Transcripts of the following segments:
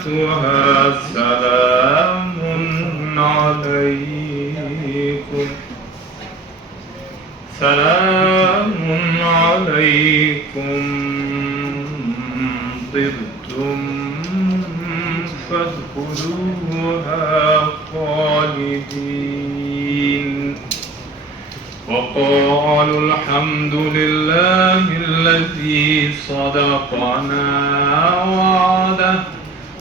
تحيتها سلام عليكم سلام عليكم طبتم فادخلوها خالدين. وقالوا الحمد لله الذي صدقنا وعده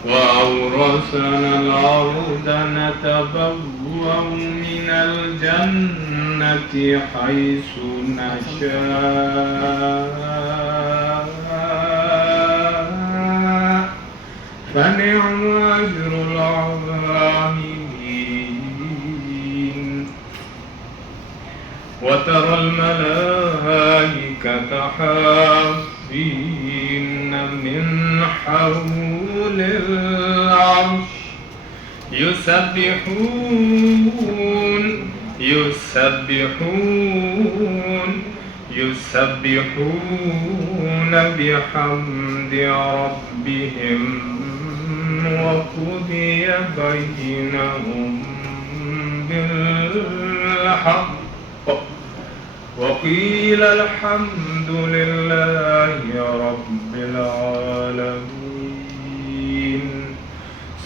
وأورثنا الأرض نتبوأ من الجنة حيث نشاء فنعم أجر العاملين. وترى الملائكة حافين من حول العرش يسبحون بحمد ربهم وقضي بينهم بالحق وقيل الحمد لله رب العالمين.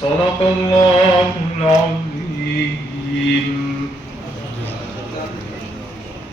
صدق الله